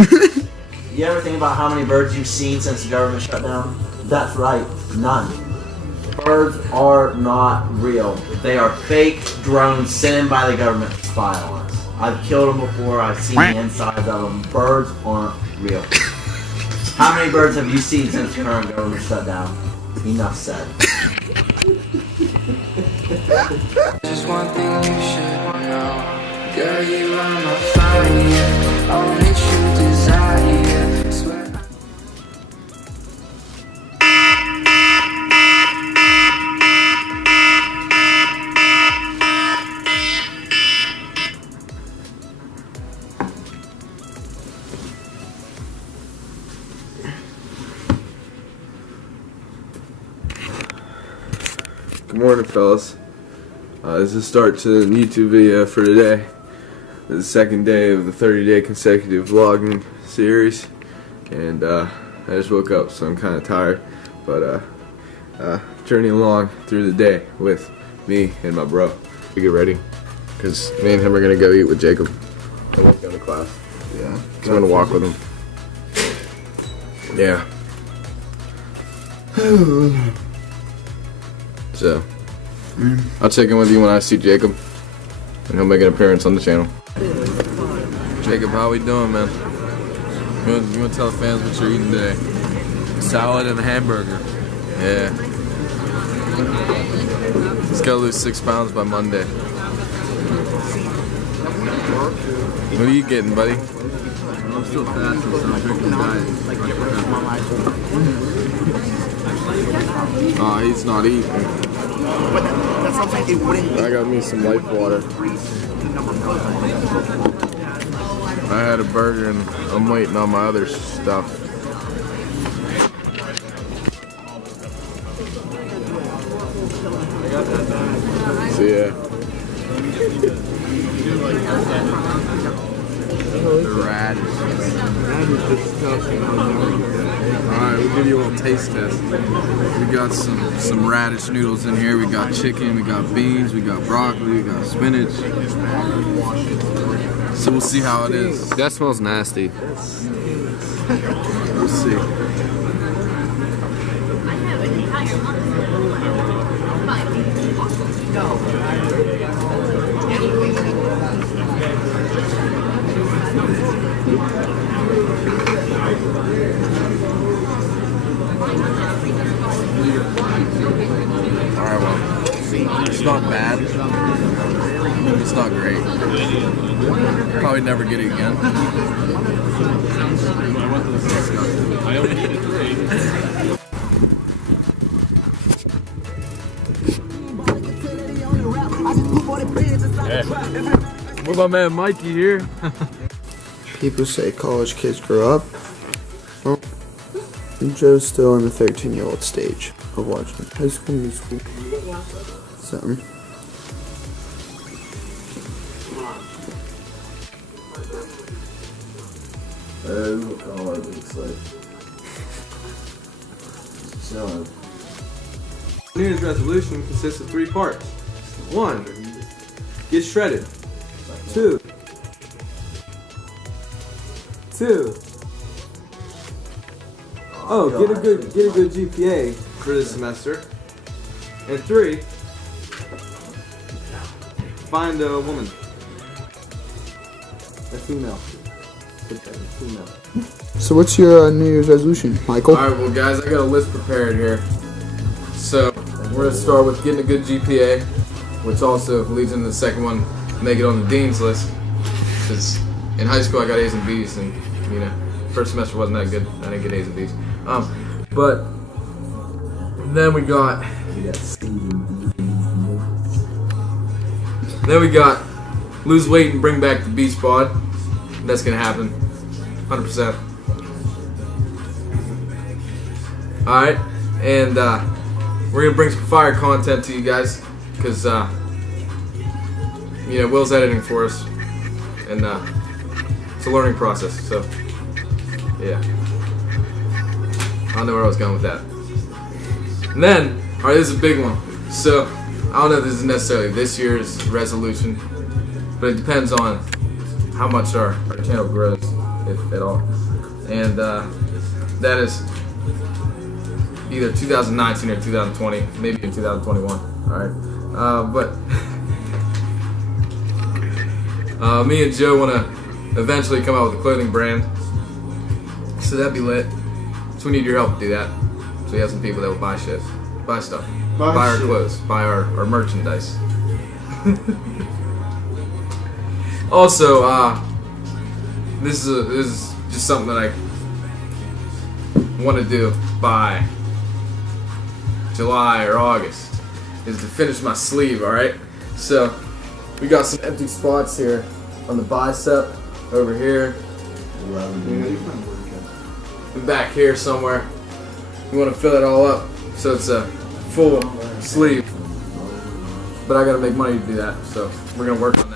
You ever think about how many birds you've seen since the government shut down? That's right, none. Birds are not real. They are fake drones sent in by the government to spy on us. I've killed them before. I've seen the insides of them. Birds aren't real. How many birds have you seen since the current government shut down? Enough said. Just one thing you should know, girl, you are my fire, only true desire. Swear. Good morning, fellas. This is the start to the YouTube video for today. This is the second day of the 30-day consecutive vlogging series, and I just woke up, so I'm kind of tired. But journeying along through the day with me and my bro. We get ready, because me and him are gonna go eat with Jacob. I won't go to class. Yeah, I'm gonna walk with him. Yeah. So, I'll check in with you when I see Jacob, and he'll make an appearance on the channel. Jacob, how we doing, man? You want to tell the fans what you're eating today? Salad and a hamburger. Yeah. Just gotta lose 6 pounds by Monday. What are you getting, buddy? I'm still fasting, so I'm drinking diet. Oh, he's not eating. That's something it wouldn't be. I got me some life water. I had a burger and I'm waiting on my other stuff. See ya. The radish. Alright, we'll give you a little taste test. We got some radish noodles in here. We got chicken, we got beans, we got broccoli, we got spinach. So we'll see how it is. That smells nasty. We'll see. Alright, well, it's not bad. It's not great. Probably never get it again. I only needed 3. What about man Mikey here? People say college kids grow up. Well, Joe's still in the 13-year-old stage of watching High School Musical. So, New Year's resolution consists of 3 parts. 1, get shredded. 2, get a good GPA for this semester. And 3, find a woman. A female. so what's your New Year's resolution, Michael? Alright, well guys, I got a list prepared here. So, we're going to start with getting a good GPA, which also leads into the second one, make it on the Dean's list. Because in high school I got A's and B's, and you know, first semester wasn't that good. I didn't get A's and B's. But then we got lose weight and bring back the beach bod. That's gonna happen, 100%. All right, and we're gonna bring some fire content to you guys, because you know, Will's editing for us, and it's a learning process. So yeah, I don't know where I was going with that. And then, all right, this is a big one. So I don't know if this is necessarily this year's resolution, but it depends on how much our channel grows if at all. And that is either 2019 or 2020, maybe in 2021. All right, but me and Joe want to eventually come out with a clothing brand, so that'd be lit. So we need your help to do that. So we have some people that will buy shit, buy stuff, buy our clothes, buy our merchandise. Also, this is just something that I want to do by July or August, is to finish my sleeve. All right, so we got some empty spots here on the bicep, over here, and back here somewhere. We want to fill it all up so it's a full sleeve, but I gotta make money to do that, so we're gonna work on